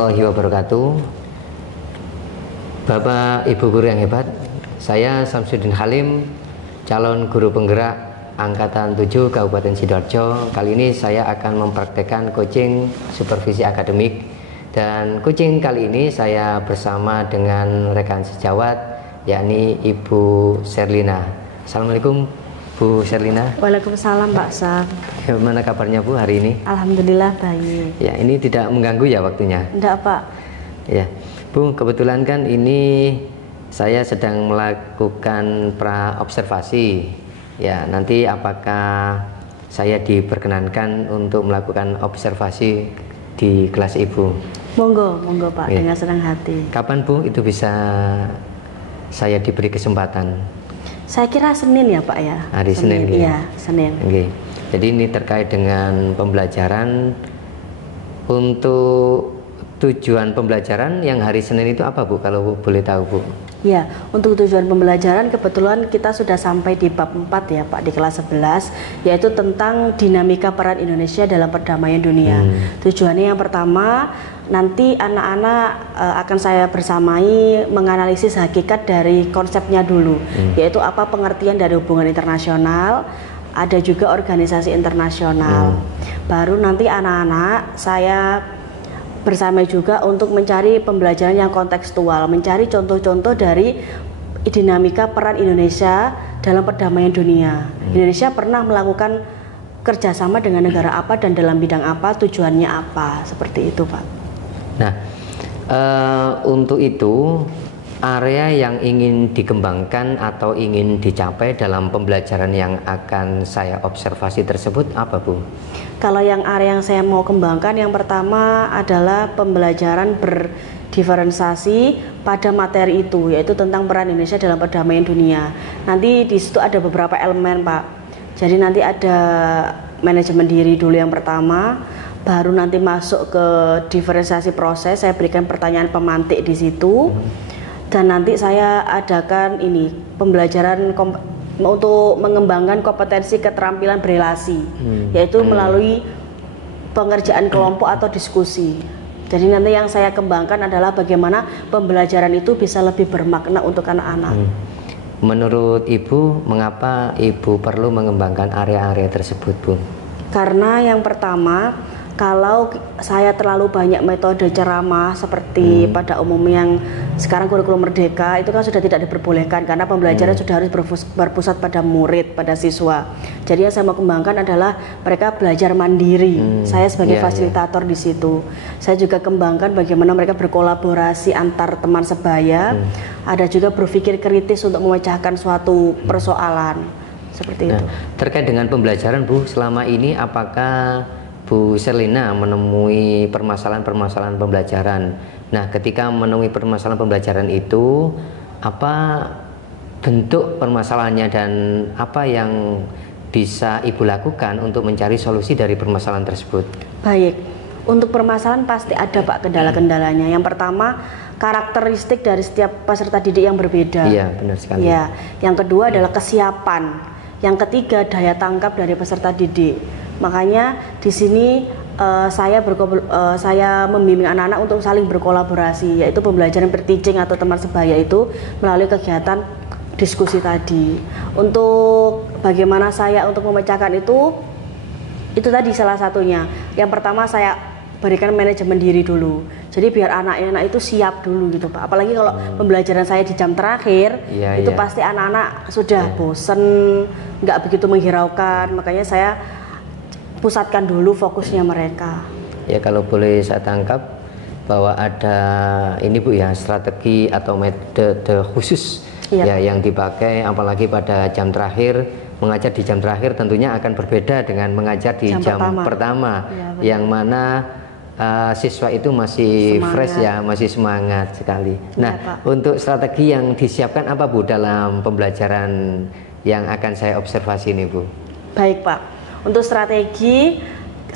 warahmatullahi wabarakatuh. Bapak Ibu guru yang hebat, saya Samsudin Halim, calon guru penggerak Angkatan 7 Kabupaten Sidoarjo. Kali ini saya akan mempraktekkan coaching supervisi akademik. Dan coaching kali ini saya bersama dengan rekan sejawat, yakni Ibu Sherlina. Assalamualaikum Bu Sherlina. Waalaikumsalam Pak Sam. Bagaimana kabarnya Bu hari ini? Alhamdulillah baik. Ya, ini tidak mengganggu ya waktunya? Enggak Pak. Ya Bu, kebetulan kan ini saya sedang melakukan pra-observasi. Ya, nanti apakah saya diperkenankan untuk melakukan observasi di kelas Ibu? Monggo Pak, Ya. dengan senang hati. Kapan Bu itu bisa saya diberi kesempatan? Saya kira Senin ya Pak ya? Hari Senin, Iya, Senin. Oke. Jadi ini terkait dengan pembelajaran. Untuk tujuan pembelajaran yang hari Senin itu apa Bu, kalau boleh tahu Bu? Ya, untuk tujuan pembelajaran kebetulan kita sudah sampai di bab 4 ya Pak, di kelas 11, yaitu tentang dinamika peran Indonesia dalam perdamaian dunia. Tujuannya yang pertama, nanti anak-anak akan saya bersamai menganalisis hakikat dari konsepnya dulu, yaitu apa pengertian dari hubungan internasional, ada juga organisasi internasional. Baru nanti anak-anak saya bersama juga untuk mencari pembelajaran yang kontekstual, mencari contoh-contoh dari dinamika peran Indonesia dalam perdamaian dunia. Indonesia pernah melakukan kerjasama dengan negara apa dan dalam bidang apa, tujuannya apa, seperti itu Pak. Nah, untuk itu area yang ingin dikembangkan atau ingin dicapai dalam pembelajaran yang akan saya observasi tersebut apa Bu? Kalau yang area yang saya mau kembangkan, yang pertama adalah pembelajaran berdiferensiasi pada materi itu, yaitu tentang peran Indonesia dalam perdamaian dunia. Nanti di situ ada beberapa elemen Pak. Jadi nanti ada manajemen diri dulu yang pertama, baru nanti masuk ke diferensiasi proses. Saya berikan pertanyaan pemantik di situ. Dan nanti saya adakan ini pembelajaran untuk mengembangkan kompetensi keterampilan berelasi, yaitu melalui pengerjaan kelompok atau diskusi. Jadi nanti yang saya kembangkan adalah bagaimana pembelajaran itu bisa lebih bermakna untuk anak-anak. Menurut Ibu, mengapa Ibu perlu mengembangkan area-area tersebut Bu? Karena yang pertama, kalau saya terlalu banyak metode ceramah seperti pada umumnya yang sekarang kurikulum merdeka itu kan sudah tidak diperbolehkan, karena pembelajaran sudah harus berpusat pada murid, pada siswa. Jadi yang saya mau kembangkan adalah mereka belajar mandiri. Saya sebagai fasilitator di situ. Saya juga kembangkan bagaimana mereka berkolaborasi antar teman sebaya. Ada juga berpikir kritis untuk memecahkan suatu persoalan. Seperti itu. Terkait dengan pembelajaran Bu, selama ini apakah Bu Sherlina menemui permasalahan-permasalahan pembelajaran? Nah, ketika menemui permasalahan pembelajaran itu, apa bentuk permasalahannya dan apa yang bisa Ibu lakukan untuk mencari solusi dari permasalahan tersebut? Baik, untuk permasalahan pasti ada Pak kendala-kendalanya. Yang pertama, karakteristik dari setiap peserta didik yang berbeda. Iya, benar sekali. Ya, yang kedua adalah kesiapan. Yang ketiga, daya tangkap dari peserta didik. Makanya di sini saya membimbing anak-anak untuk saling berkolaborasi, yaitu pembelajaran berteaching atau teman sebaya itu melalui kegiatan diskusi tadi. Untuk bagaimana saya untuk memecahkan itu tadi salah satunya. Yang pertama saya berikan manajemen diri dulu. Jadi biar anak-anak itu siap dulu gitu Pak. Apalagi kalau pembelajaran saya di jam terakhir, itu pasti anak-anak sudah bosen, nggak begitu menghiraukan. Makanya saya pusatkan dulu fokusnya mereka. Ya, kalau boleh saya tangkap bahwa ada ini Bu ya, strategi atau metode khusus ya yang dipakai, apalagi pada jam terakhir. Mengajar di jam terakhir tentunya akan berbeda dengan mengajar di jam pertama ya, yang mana siswa itu masih fresh ya, masih semangat sekali. Nah, untuk strategi yang disiapkan apa Bu dalam pembelajaran yang akan saya observasi ini Bu? Baik Pak. Untuk strategi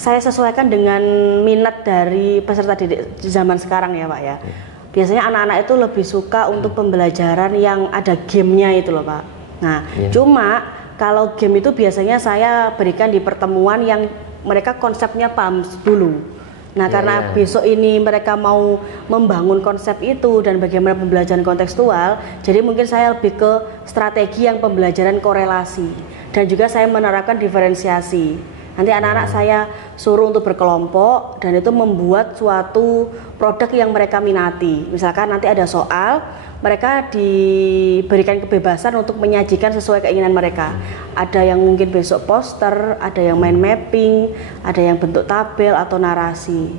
saya sesuaikan dengan minat dari peserta didik zaman sekarang ya Pak ya. Biasanya anak-anak itu lebih suka untuk pembelajaran yang ada gamenya itu loh Pak. Nah, cuma kalau game itu biasanya saya berikan di pertemuan yang mereka konsepnya paham dulu. Nah, karena besok ini mereka mau membangun konsep itu dan bagaimana pembelajaran kontekstual, jadi mungkin saya lebih ke strategi yang pembelajaran korelasi dan juga saya menerapkan diferensiasi. Nanti anak-anak saya suruh untuk berkelompok dan itu membuat suatu produk yang mereka minati. Misalkan nanti ada soal, mereka diberikan kebebasan untuk menyajikan sesuai keinginan mereka. Ada yang mungkin besok poster, ada yang main mapping, ada yang bentuk tabel atau narasi.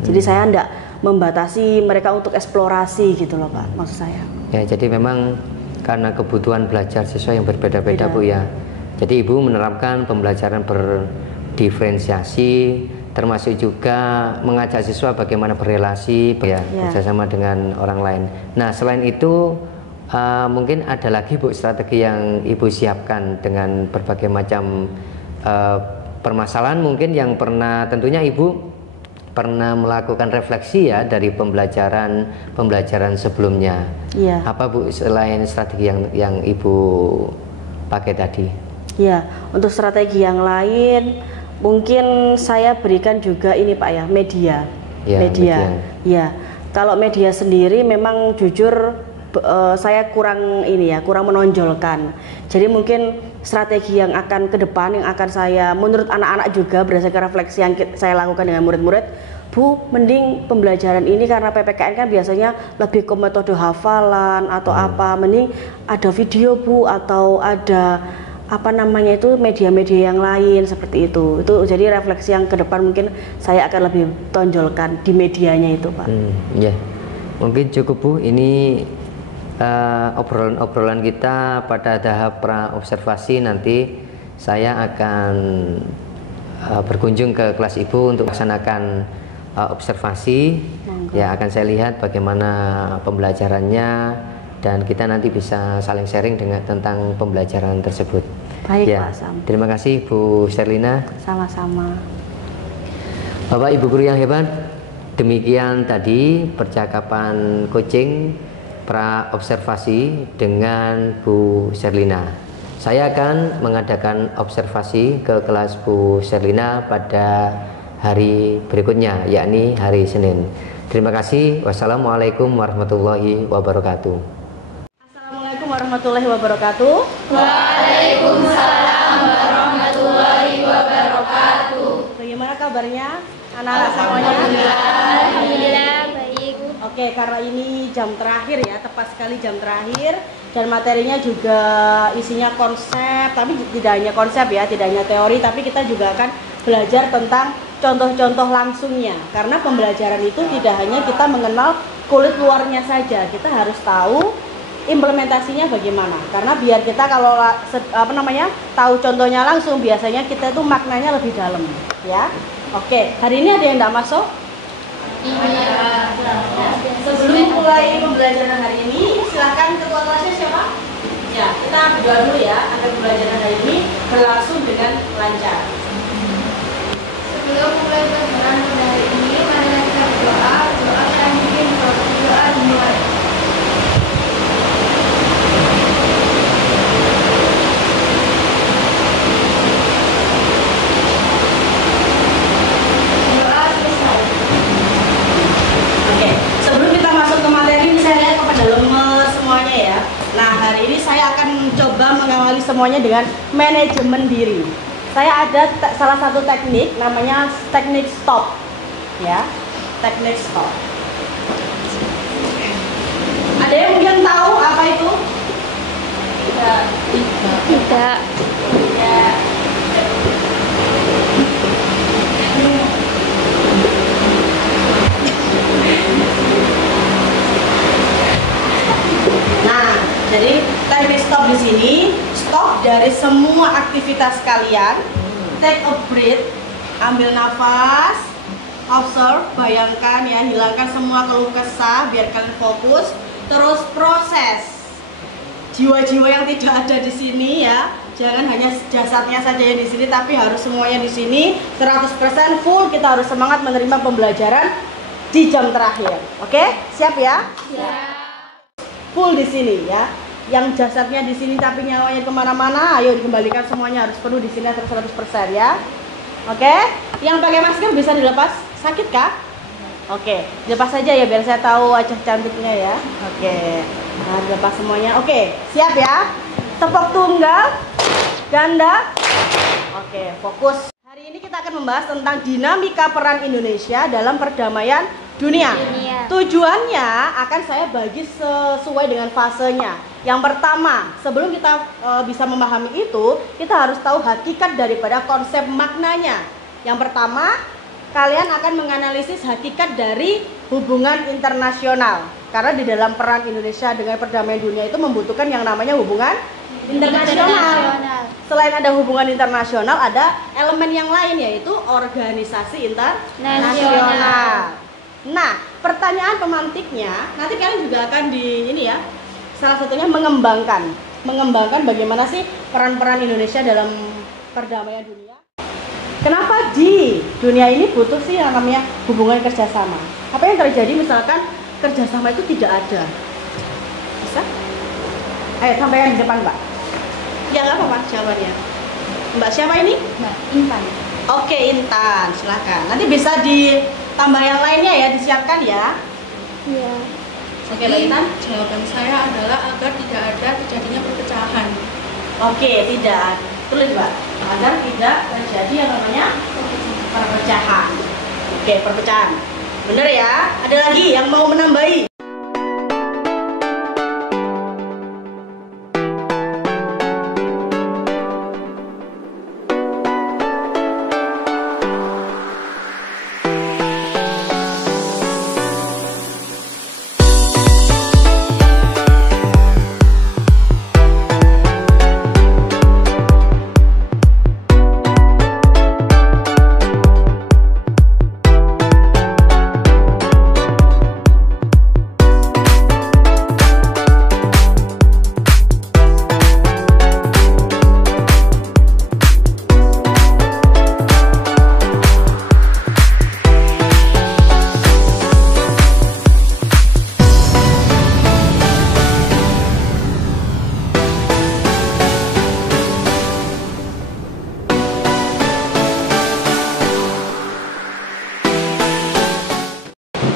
Jadi saya enggak membatasi mereka untuk eksplorasi gitu loh Pak, maksud saya. Ya, jadi memang karena kebutuhan belajar siswa yang berbeda-beda Bu ya. Jadi Ibu menerapkan pembelajaran berdifferensiasi, termasuk juga mengajak siswa bagaimana berrelasi bekerjasama dengan orang lain. Nah, selain itu mungkin ada lagi Bu strategi yang Ibu siapkan dengan berbagai macam permasalahan mungkin yang pernah tentunya Ibu pernah melakukan refleksi ya dari pembelajaran sebelumnya. Apa Bu selain strategi yang Ibu pakai tadi? Ya, untuk strategi yang lain mungkin saya berikan juga ini Pak ya, media. Ya, kalau media sendiri memang jujur saya kurang menonjolkan. Jadi mungkin strategi yang akan ke depan yang akan saya menurut anak-anak juga berdasarkan refleksi yang saya lakukan dengan murid-murid, Bu, mending pembelajaran ini karena PPKN kan biasanya lebih ke metode hafalan atau apa, mending ada video Bu atau ada media-media yang lain seperti itu. Itu jadi refleksi yang ke depan mungkin saya akan lebih tonjolkan di medianya itu Pak. Mungkin cukup Bu, ini obrolan kita pada tahap pra-observasi. Nanti saya akan berkunjung ke kelas Ibu untuk melaksanakan observasi. Ya, akan saya lihat bagaimana pembelajarannya dan kita nanti bisa saling sharing tentang pembelajaran tersebut. Baik Pak Sam. Terima kasih Bu Sherlina. Sama-sama. Bapak Ibu guru yang hebat, demikian tadi percakapan coaching pra-observasi dengan Bu Sherlina. Saya akan mengadakan observasi ke kelas Bu Sherlina pada hari berikutnya, yakni hari Senin. Terima kasih. Wassalamualaikum warahmatullahi wabarakatuh. Assalamualaikum warahmatullahi wabarakatuh. Waalaikumsalam warahmatullahi wabarakatuh. Bagaimana kabarnya anak-anak semuanya? Alhamdulillah baik. Oke, karena ini jam terakhir ya, tepat sekali jam terakhir dan materinya juga isinya konsep, tapi tidak hanya konsep ya, tidak hanya teori, tapi kita juga akan belajar tentang contoh-contoh langsungnya. Karena pembelajaran itu tidak hanya kita mengenal kulit luarnya saja, kita harus tahu implementasinya bagaimana. Karena biar kita kalau tahu contohnya langsung, biasanya kita itu maknanya lebih dalam ya. Oke, hari ini ada yang tidak masuk? Sebelum mulai pembelajaran hari ini, silakan ketua kelasnya siapa? Ya, kita berdoa dulu ya agar pembelajaran hari ini berlangsung dengan lancar. Sebelum mulai pembelajaran pada hari ini, mari kita berdoa. Doa yang bikin doa dimulai. Hari ini saya akan coba mengawali semuanya dengan manajemen diri. Saya ada salah satu teknik namanya teknik stop ya, teknik stop. Ada yang mungkin tahu apa itu? Tidak. Ya. Nah, jadi teknik stop di sini, stop dari semua aktivitas kalian. Take a breath, ambil nafas, observe, bayangkan ya, hilangkan semua keluh kesah, biar kalian fokus. Terus proses. Jiwa-jiwa yang tidak ada di sini ya, jangan hanya jasadnya saja yang di sini, tapi harus semuanya di sini. 100% full, kita harus semangat menerima pembelajaran di jam terakhir. Oke, siap ya? Ya. Full di sini ya, yang jasadnya di sini tapi nyawanya kemana-mana, ayo dikembalikan semuanya harus penuh di sini 100% ya. Oke, yang pakai masker bisa dilepas Sakit kah? Oke, lepas saja ya biar saya tahu wajah cantiknya ya. Oke, nah lepas semuanya. Oke, siap ya? Tepuk tunggal, ganda. Oke, fokus. Hari ini kita akan membahas tentang dinamika peran Indonesia dalam perdamaian dunia. Tujuannya akan saya bagi sesuai dengan fasenya. Yang pertama, sebelum kita bisa memahami itu, kita harus tahu hakikat daripada konsep maknanya. Yang pertama, kalian akan menganalisis hakikat dari hubungan internasional. Karena di dalam peran Indonesia dengan perdamaian dunia itu membutuhkan yang namanya hubungan internasional. Selain ada hubungan internasional, ada elemen yang lain yaitu organisasi internasional. Nah, pertanyaan pemantiknya nanti kalian juga akan salah satunya mengembangkan bagaimana sih peran-peran Indonesia dalam perdamaian dunia. Kenapa di dunia ini butuh sih yang namanya hubungan kerjasama? Apa yang terjadi misalkan kerjasama itu tidak ada? Bisa? Ayo sampaikan di depan, Mbak. Ya nggak apa-apa jawabannya. Mbak siapa ini? Mbak Intan. Oke, Intan, silakan. Nanti bisa ditambah yang lainnya ya, disiapkan ya. Iya. Oke, Mbak Intan. Jawaban saya adalah agar tidak ada terjadinya perpecahan. Oke, tidak. Tulis, Mbak. Agar tidak terjadi yang namanya perpecahan. Oke, perpecahan. Bener ya? Ada lagi yang mau menambahi?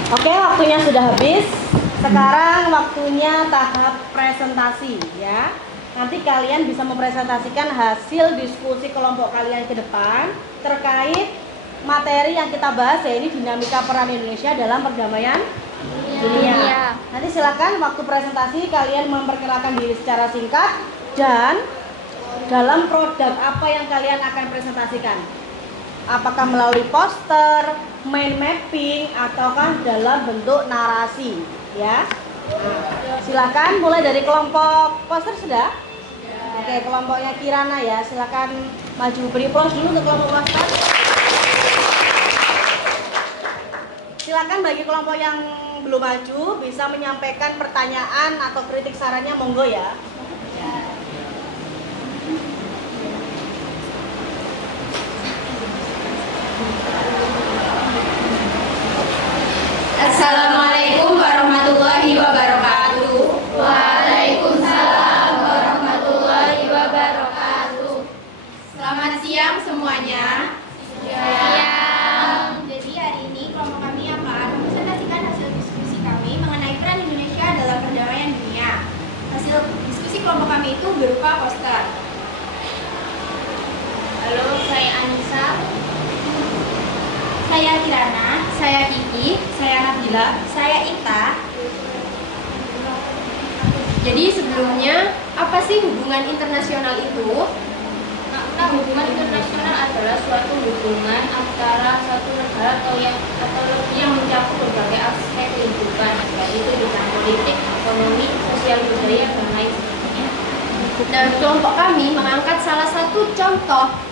Oke, waktunya sudah habis. Sekarang waktunya tahap presentasi ya. Nanti kalian bisa mempresentasikan hasil diskusi kelompok kalian ke depan terkait materi yang kita bahas, yaitu dinamika peran Indonesia dalam perdamaian dunia. Nanti silakan waktu presentasi kalian memperkenalkan diri secara singkat dan dalam produk apa yang kalian akan presentasikan. Apakah melalui poster, mind mapping, ataukah dalam bentuk narasi, ya? Silakan mulai dari kelompok poster sudah? Oke, kelompoknya Kirana ya, silakan maju, beri aplaus dulu untuk kelompok poster. Silakan bagi kelompok yang belum maju bisa menyampaikan pertanyaan atau kritik sarannya, monggo ya. Assalamualaikum warahmatullahi wabarakatuh. Waalaikumsalam warahmatullahi wabarakatuh. Selamat siang semuanya. Siang. Jadi hari ini kelompok kami akan mempresentasikan hasil diskusi kami mengenai peran Indonesia dalam perdamaian dunia. Hasil diskusi kelompok kami itu berupa poster. Halo, saya Anissa. Saya Kirana, saya Kiki, saya Nabila, saya Ita. Jadi sebelumnya, apa sih hubungan internasional itu? Nah, hubungan internasional adalah suatu hubungan antara satu negara atau lebih yang mencakup berbagai aspek kehidupan, yaitu bidang politik, ekonomi, sosial budaya, dan lain sebagainya. Dan kelompok kami mengangkat salah satu contoh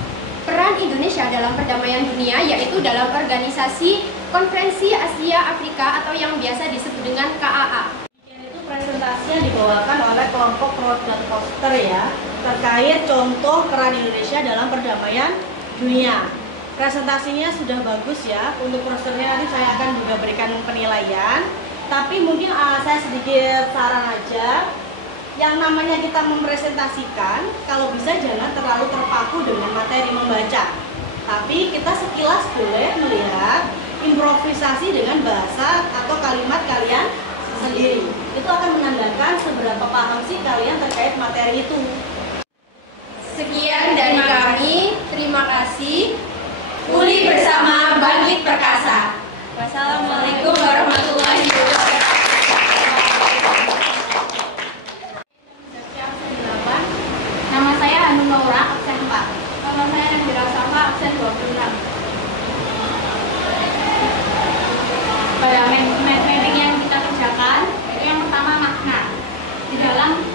peran Indonesia dalam perdamaian dunia, yaitu dalam organisasi Konferensi Asia Afrika atau yang biasa disebut dengan KAA. Itu presentasinya dibawakan oleh kelompok produk poster ya, terkait contoh peran Indonesia dalam perdamaian dunia. Presentasinya sudah bagus ya, untuk posternya nanti saya akan juga berikan penilaian. Tapi mungkin saya sedikit saran aja. Yang namanya kita mempresentasikan, kalau bisa jangan terlalu terpaku dengan materi membaca. Tapi kita sekilas boleh melihat konversasi dengan bahasa atau kalimat kalian sendiri. Itu akan menandakan seberapa paham sih kalian terkait materi itu. Sekian dari kami, terima kasih. Kuli bersama Bangkit Perkasa. Wassalamualaikum warahmatullahi wabarakatuh. Nama saya Hanum Laura, absen 4. Nama saya Nabila Safa, absen 26. Pada materi yang kita kerjakan, itu yang pertama makna. Di dalam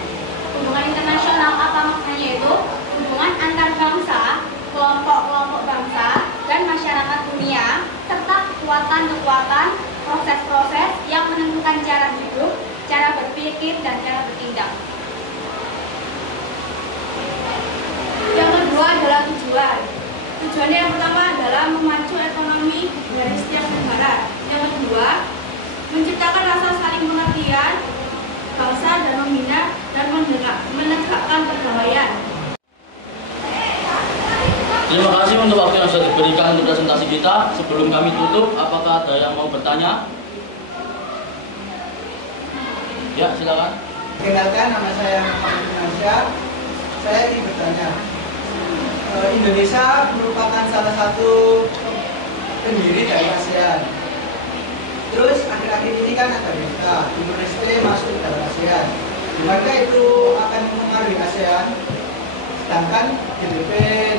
hubungan internasional, apa maknanya itu? Hubungan antar bangsa, kelompok-kelompok bangsa, dan masyarakat dunia, serta kekuatan-kekuatan, proses-proses yang menentukan cara hidup, cara berpikir, dan cara bertindak. Yang kedua adalah tujuan. Tujuannya yang pertama adalah memacu ekonomi dari setiap negara. Yang kedua, menciptakan rasa saling pengertian bangsa dan membina dan menegakkan perdamaian. Terima kasih untuk waktu yang sudah diberikan untuk presentasi kita. Sebelum kami tutup, apakah ada yang mau bertanya? Ya, silakan. Perkenalkan, nama saya Muhammad Nasyar. Saya ingin bertanya. Indonesia merupakan salah satu pendiri dari ASEAN. Terus akhir-akhir ini kan ada berita Timur Leste masuk ke dalam ASEAN. Maka itu akan mempengaruhi ASEAN. Sedangkan GDP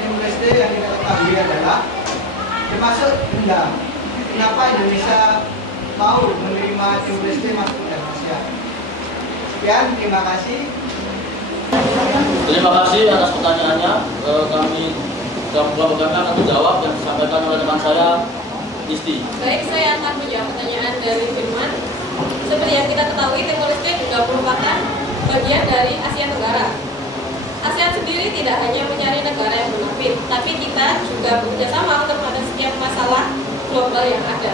Timur Leste yang kita ketahui adalah termasuk rendah. Kenapa Indonesia mau menerima Timur Leste masuk ke dalam ASEAN? Sekian, terima kasih. Terima kasih atas pertanyaannya. Kami akan menjawab yang disampaikan oleh rekan saya, Isti. Baik, saya akan menjawab pertanyaan dari Firman. Seperti yang kita ketahui, Timor Leste juga merupakan bagian dari Asia Tenggara. ASEAN sendiri tidak hanya mencari negara yang munafik, tapi kita juga bekerja sama untuk menghadapi setiap masalah global yang ada.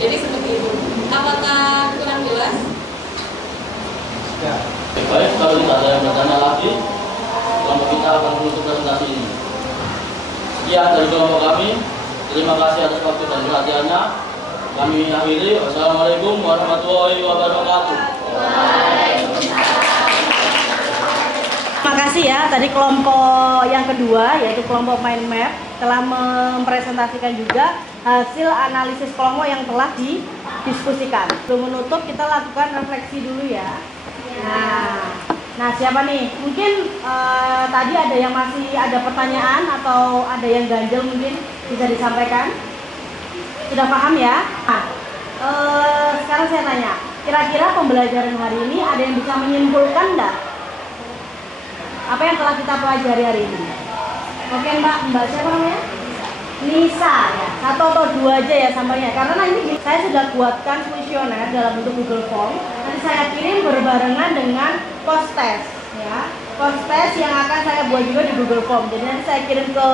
Jadi seperti itu. Apakah kurang jelas? Ya. Baik, kalau tidak ada yang bertanya lagi, kelompok kita akan menutup presentasi ini. Sekian dari kelompok kami. Terima kasih atas waktu dan perhatiannya. Kami akhiri. Wassalamualaikum warahmatullahi wabarakatuh. Terima kasih ya, tadi kelompok yang kedua yaitu kelompok mind map telah mempresentasikan juga hasil analisis kelompok yang telah didiskusikan. Sebelum menutup, kita lakukan refleksi dulu ya. Nah siapa nih? Mungkin tadi ada yang masih ada pertanyaan atau ada yang ganjel, mungkin bisa disampaikan. Sudah paham ya? Sekarang saya tanya, kira-kira pembelajaran hari ini ada yang bisa menyimpulkan enggak? Apa yang telah kita pelajari hari ini? Oke Mbak siapa namanya? Nisa ya, 1 atau 2 aja ya sampainya. Karena ini saya sudah buatkan kuesioner dalam bentuk Google Form. Nanti saya kirim berbarengan dengan post test ya. Post test yang akan saya buat juga di Google Form. Jadi nanti saya kirim ke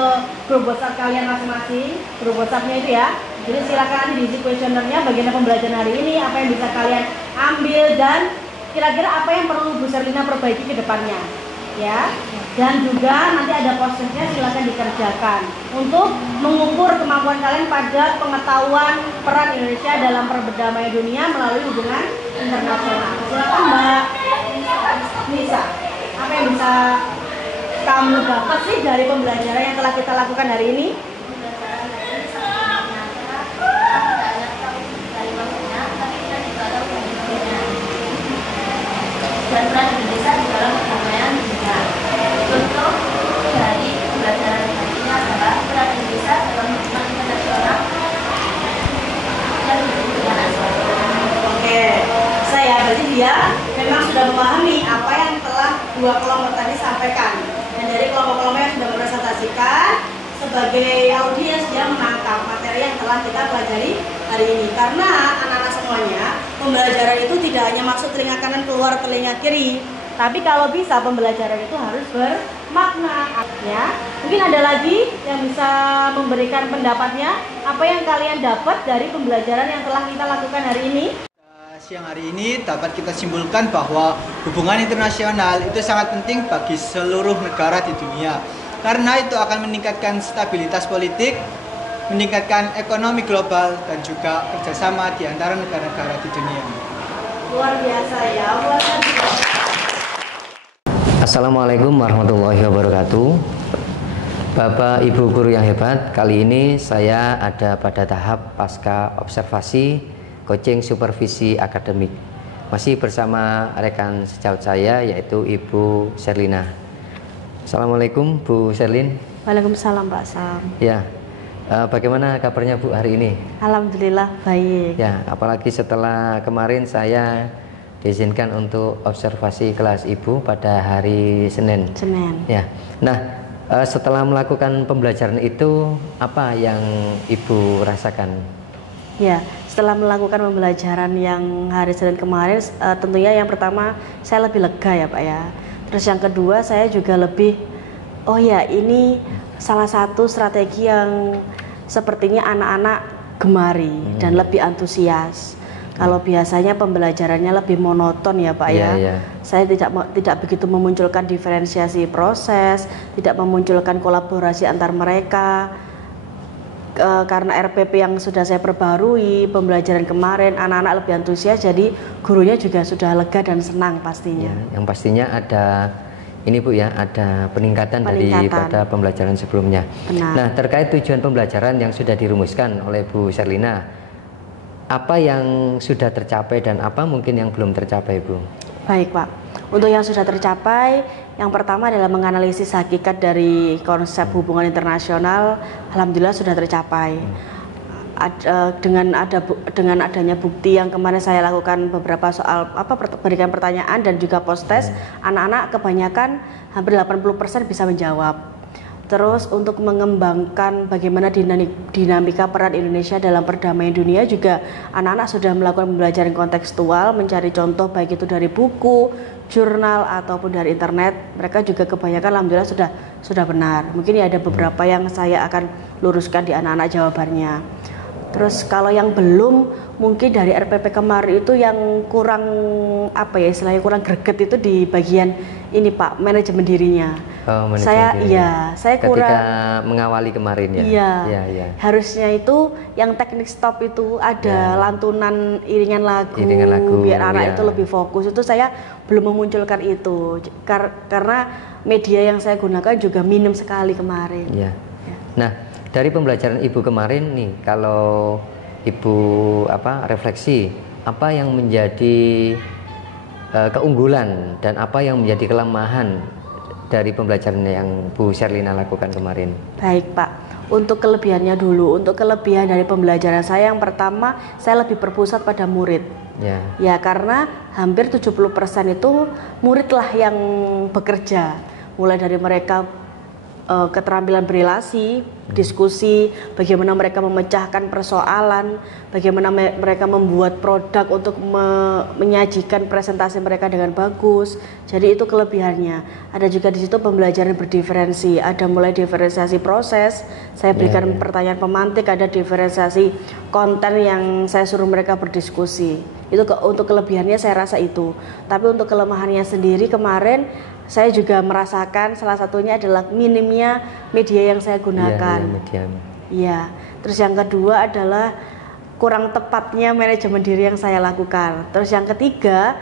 grup WhatsApp kalian masing-masing, grup WhatsAppnya itu ya. Jadi silakan nanti diisi kuesionernya bagaimana pembelajaran hari ini, apa yang bisa kalian ambil, dan kira-kira apa yang perlu Bu Serlina perbaiki ke depannya ya. Dan juga nanti ada prosesnya, silakan dikerjakan untuk mengukur kemampuan kalian pada pengetahuan peran Indonesia dalam perdamaian dunia melalui hubungan internasional. Silakan Mbak Nisa, apa yang bisa kamu dapat sih dari pembelajaran yang telah kita lakukan hari ini? Dan peran Indonesia di dalam perdamaian dunia. Contoh dari pembelajaran hari ini adalah peran Indonesia dalam hubungan internasional dan hubungan ASEAN. Oke, saya berarti dia memang sudah memahami apa yang telah dua kelompok tadi sampaikan. Dan dari kelompok-kelompok yang sudah mempresentasikan, sebagai audiens dia menangkap materi yang telah kita pelajari hari ini. Karena anak-anak semuanya, pembelajaran itu tidak hanya masuk telinga kanan keluar telinga kiri, tapi kalau bisa pembelajaran itu harus bermakna ya. Mungkin ada lagi yang bisa memberikan pendapatnya, apa yang kalian dapat dari pembelajaran yang telah kita lakukan hari ini? Siang hari ini dapat kita simpulkan bahwa hubungan internasional itu sangat penting bagi seluruh negara di dunia, karena itu akan meningkatkan stabilitas politik, meningkatkan ekonomi global dan juga kerjasama di antara negara-negara di dunia. Luar biasa ya. Assalamualaikum warahmatullahi wabarakatuh. Bapak Ibu guru yang hebat, kali ini saya ada pada tahap pasca observasi coaching supervisi akademik. Masih bersama rekan sejawat saya yaitu Ibu Sherlina. Assalamualaikum Bu Sherlin. Waalaikumsalam Pak Sam. Ya, bagaimana kabarnya Bu hari ini? Alhamdulillah baik. Ya, apalagi setelah kemarin saya diizinkan untuk observasi kelas Ibu pada hari Senin. Ya, nah setelah melakukan pembelajaran itu apa yang Ibu rasakan? Ya, setelah melakukan pembelajaran yang hari Senin kemarin, tentunya yang pertama saya lebih lega ya Pak ya. Terus yang kedua saya juga lebih, oh ya ini salah satu strategi yang sepertinya anak-anak gemari dan lebih antusias. Kalau biasanya pembelajarannya lebih monoton ya Pak ya. Saya tidak begitu memunculkan diferensiasi proses, tidak memunculkan kolaborasi antar mereka. Karena RPP yang sudah saya perbarui, pembelajaran kemarin anak-anak lebih antusias, jadi gurunya juga sudah lega dan senang pastinya. Yang pastinya ada ini Bu ya, ada peningkatan daripada pembelajaran sebelumnya. Benar. Nah, terkait tujuan pembelajaran yang sudah dirumuskan oleh Bu Sherlina, apa yang sudah tercapai dan apa mungkin yang belum tercapai Bu? Baik Pak, untuk yang sudah tercapai, yang pertama adalah menganalisis hakikat dari konsep hubungan internasional. Alhamdulillah sudah tercapai. Dengan adanya bukti yang kemarin saya lakukan beberapa soal berikan pertanyaan dan juga post test, anak-anak kebanyakan hampir 80% bisa menjawab. Terus untuk mengembangkan bagaimana dinamika peran Indonesia dalam perdamaian dunia juga anak-anak sudah melakukan pembelajaran kontekstual, mencari contoh baik itu dari buku, jurnal ataupun dari internet. Mereka juga kebanyakan alhamdulillah sudah benar. Mungkin ya ada beberapa yang saya akan luruskan di anak-anak jawabannya. Terus kalau yang belum, mungkin dari RPP kemarin itu yang kurang apa ya istilahnya kurang greget itu di bagian ini Pak, manajemen dirinya. Saya ketika mengawali kemarin ya. Iya. Harusnya itu yang teknik stop itu ada lantunan iringan lagu biar anak itu lebih fokus. Itu saya belum memunculkan itu karena media yang saya gunakan juga minim sekali kemarin. Ya. Nah, dari pembelajaran Ibu kemarin nih, kalau Ibu refleksi, apa yang menjadi keunggulan dan apa yang menjadi kelemahan dari pembelajaran yang Bu Sherlina lakukan kemarin? Baik Pak, untuk kelebihannya dulu. Untuk kelebihan dari pembelajaran saya, yang pertama saya lebih berpusat pada murid. Ya karena hampir 70% itu muridlah yang bekerja, mulai dari mereka keterampilan berelasi, diskusi, bagaimana mereka memecahkan persoalan, bagaimana mereka membuat produk untuk menyajikan presentasi mereka dengan bagus. Jadi itu kelebihannya. Ada juga di situ pembelajaran berdiferensi, ada mulai diferensiasi proses, saya berikan pertanyaan pemantik, ada diferensiasi konten yang saya suruh mereka berdiskusi. Itu untuk kelebihannya saya rasa itu. Tapi untuk kelemahannya sendiri kemarin saya juga merasakan salah satunya adalah minimnya media yang saya gunakan. Iya. Terus yang kedua adalah kurang tepatnya manajemen diri yang saya lakukan. Terus yang ketiga,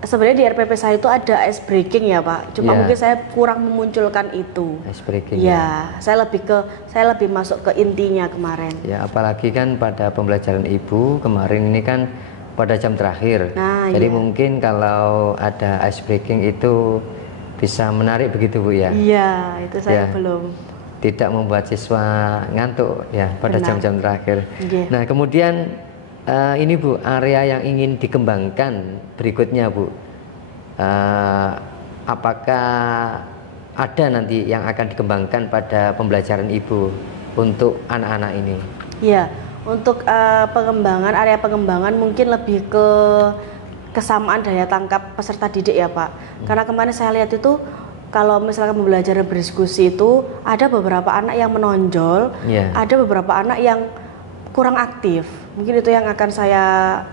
sebenarnya di RPP saya itu ada ice breaking ya Pak. Cuma mungkin saya kurang memunculkan itu. Ice breaking. Ya, saya lebih masuk ke intinya kemarin. Ya, apalagi kan pada pembelajaran Ibu kemarin ini kan pada jam terakhir. Jadi mungkin kalau ada ice breaking itu bisa menarik begitu Bu ya? Iya, itu saya belum. Tidak membuat siswa ngantuk ya pada jam-jam terakhir. Nah kemudian ini Bu, area yang ingin dikembangkan berikutnya Bu, apakah ada nanti yang akan dikembangkan pada pembelajaran Ibu untuk anak-anak ini? Iya, untuk pengembangan, area pengembangan mungkin lebih ke kesamaan daya tangkap peserta didik ya Pak. Karena kemarin saya lihat itu kalau misalkan belajar berdiskusi itu ada beberapa anak yang menonjol, ada beberapa anak yang kurang aktif. Mungkin itu yang akan saya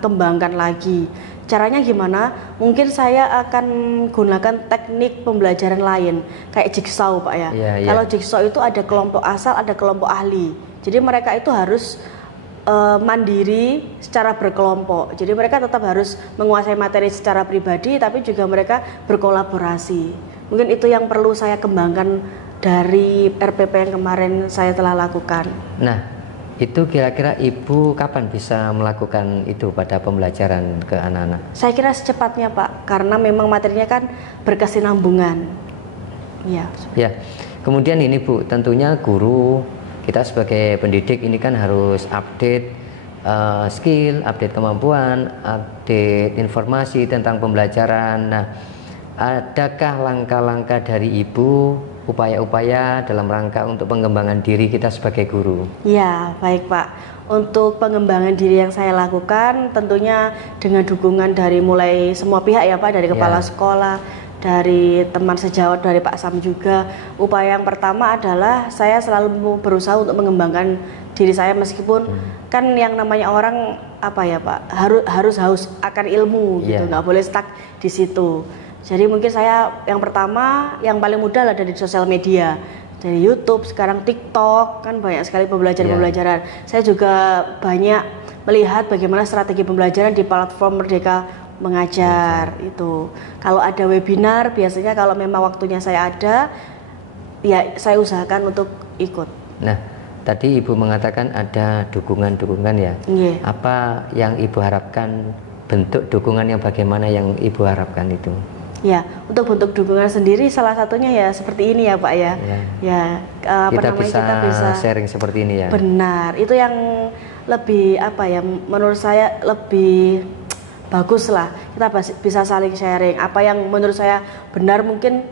kembangkan lagi. Caranya gimana? Mungkin saya akan gunakan teknik pembelajaran lain kayak jigsaw Pak ya. Kalau jigsaw itu ada kelompok asal, ada kelompok ahli. Jadi mereka itu harus mandiri secara berkelompok. Jadi mereka tetap harus menguasai materi secara pribadi, tapi juga mereka berkolaborasi. Mungkin itu yang perlu saya kembangkan dari RPP yang kemarin saya telah lakukan. Nah, itu kira-kira Ibu kapan bisa melakukan itu pada pembelajaran ke anak-anak? Saya kira secepatnya Pak, karena memang materinya kan berkesinambungan. Ya. Ya. Kemudian ini Bu, tentunya guru, kita sebagai pendidik ini kan harus update skill, update kemampuan, update informasi tentang pembelajaran. Nah, adakah langkah-langkah dari Ibu, upaya-upaya dalam rangka untuk pengembangan diri kita sebagai guru? Ya, baik Pak. Untuk pengembangan diri yang saya lakukan tentunya dengan dukungan dari mulai semua pihak ya Pak, dari kepala sekolah, dari teman sejawat, dari Pak Sam juga. Upaya yang pertama adalah saya selalu berusaha untuk mengembangkan diri saya, meskipun kan yang namanya orang apa ya Pak, harus haus akan ilmu gitu, nggak boleh stuck di situ. Jadi mungkin saya yang pertama, yang paling mudah adalah dari sosial media, dari YouTube, sekarang TikTok, kan banyak sekali pembelajaran-pembelajaran. Saya juga banyak melihat bagaimana strategi pembelajaran di platform Merdeka Mengajar itu. Kalau ada webinar, biasanya kalau memang waktunya saya ada, ya saya usahakan untuk ikut. Nah, tadi Ibu mengatakan ada dukungan-dukungan ya. Apa yang Ibu harapkan, bentuk dukungan yang bagaimana yang Ibu harapkan itu? Ya, untuk bentuk dukungan sendiri salah satunya ya seperti ini ya Pak ya. Kita bisa sharing seperti ini ya. Benar, itu yang lebih apa ya, menurut saya lebih bagus lah, kita bisa saling sharing. Apa yang menurut saya benar mungkin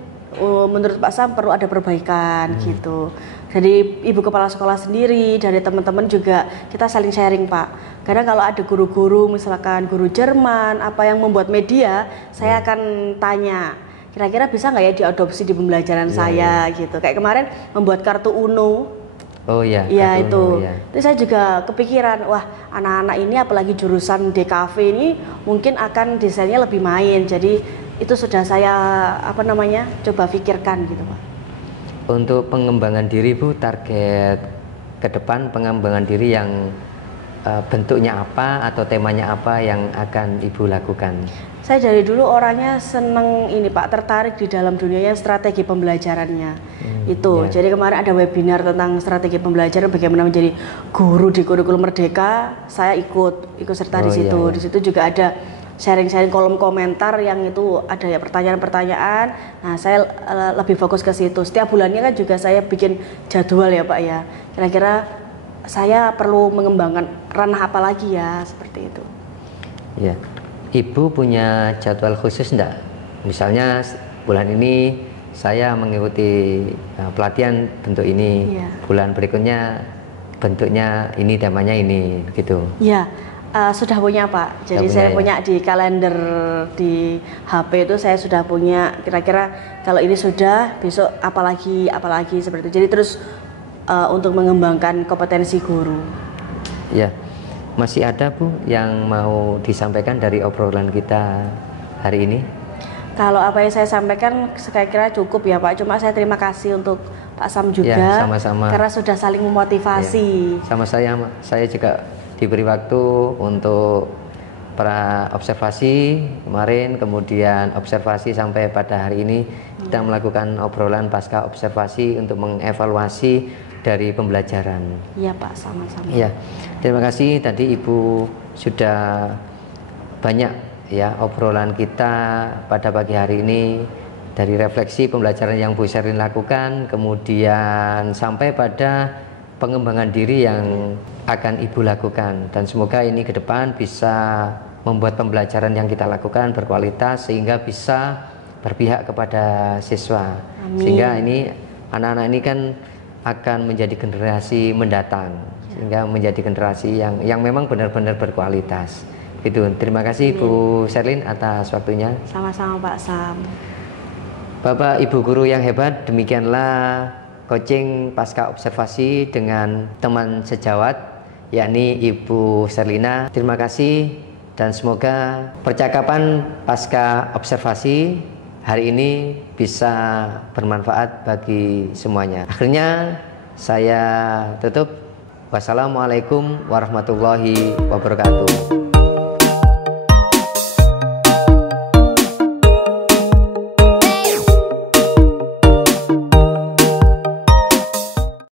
menurut Pak Sam perlu ada perbaikan gitu. Jadi ibu kepala sekolah sendiri, dari teman-teman juga kita saling sharing Pak. Karena kalau ada guru-guru, misalkan guru Jerman, apa yang membuat media, saya akan tanya, kira-kira bisa nggak ya diadopsi di pembelajaran saya gitu. Kayak kemarin membuat kartu Uno. Oh iya, ya itu. Terus saya juga kepikiran, wah anak-anak ini apalagi jurusan DKV ini mungkin akan desainnya lebih main. Jadi itu sudah saya coba pikirkan gitu Pak. Untuk pengembangan diri Bu, target ke depan pengembangan diri yang bentuknya apa atau temanya apa yang akan Ibu lakukan? Saya dari dulu orangnya seneng ini Pak, tertarik di dalam dunianya strategi pembelajarannya itu. Jadi kemarin ada webinar tentang strategi pembelajaran, bagaimana menjadi guru di kurikulum Merdeka. Saya ikut serta di situ. Di situ juga ada sharing-sharing kolom komentar yang itu ada ya pertanyaan-pertanyaan. Nah, saya lebih fokus ke situ. Setiap bulannya kan juga saya bikin jadwal ya Pak ya. Kira-kira saya perlu mengembangkan ranah apa lagi ya, seperti itu. Ya. Ibu punya jadwal khusus enggak? Misalnya bulan ini saya mengikuti pelatihan bentuk ini, bulan berikutnya bentuknya ini, temanya ini, gitu. Ya, sudah punya Pak. Jadi saya punya di kalender di HP itu saya sudah punya. Kira-kira kalau ini sudah, besok apalagi seperti itu. Jadi terus untuk mengembangkan kompetensi guru. Ya. Masih ada Bu yang mau disampaikan dari obrolan kita hari ini? Kalau apa yang saya sampaikan saya kira cukup ya Pak. Cuma saya terima kasih untuk Pak Sam juga, sama-sama. Karena sudah saling memotivasi. Sama saya juga diberi waktu untuk para observasi kemarin, kemudian observasi sampai pada hari ini kita melakukan obrolan pasca observasi untuk mengevaluasi dari pembelajaran. Iya Pak, sama-sama. Iya, terima kasih tadi Ibu sudah banyak ya obrolan kita pada pagi hari ini, dari refleksi pembelajaran yang Bu Sherlyn lakukan, kemudian sampai pada pengembangan diri yang akan Ibu lakukan, dan semoga ini ke depan bisa membuat pembelajaran yang kita lakukan berkualitas sehingga bisa berpihak kepada siswa. Amin. Sehingga ini anak-anak ini kan akan menjadi generasi mendatang, sehingga menjadi generasi yang memang benar-benar berkualitas. Itu. Terima kasih Bu Sherlyn atas waktunya. Sama-sama Pak Sam. Bapak Ibu guru yang hebat, demikianlah coaching pasca observasi dengan teman sejawat yakni Ibu Sherlyna. Terima kasih dan semoga percakapan pasca observasi hari ini bisa bermanfaat bagi semuanya. Akhirnya saya tutup. Wassalamualaikum warahmatullahi wabarakatuh.